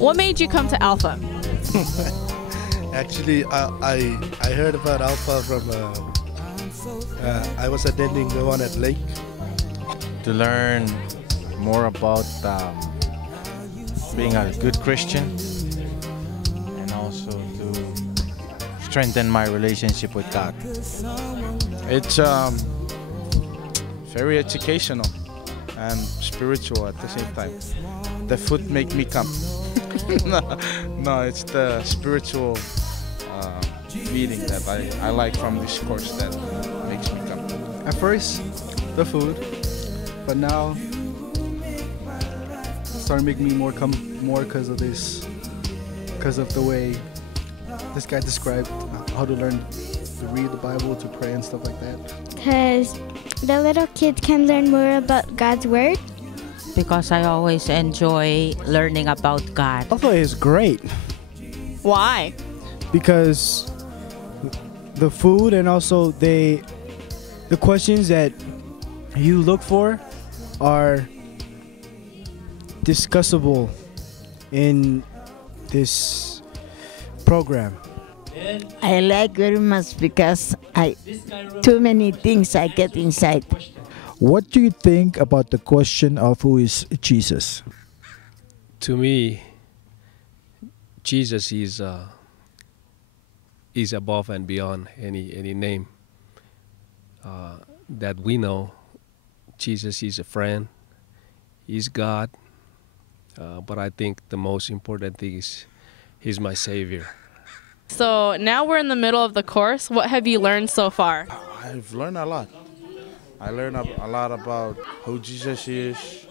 What made you come to Alpha? Actually, I heard about Alpha from I was attending the one at Lake. To learn more about being a good Christian, and also to strengthen my relationship with God. It's very educational and spiritual at the same time. The food make me come. no, it's the spiritual meaning that I like from this course that makes me come. At first, the food, but now starting making me come more because of this, because of the way this guy described how to learn to read the Bible, to pray and stuff like that. Because the little kids can learn more about God's Word. Because I always enjoy learning about God. Alpha is great Why? because the food and also the questions that you look for are discussable in this program. I like very much because too many things I get inside. What do you think about the question of who is Jesus? To me, Jesus is above and beyond any name that we know. Jesus is a friend. He's God. But I think the most important thing is He's my Savior. So now we're in the middle of the course. What have you learned so far? I've learned a lot. I learned a lot about who Jesus is,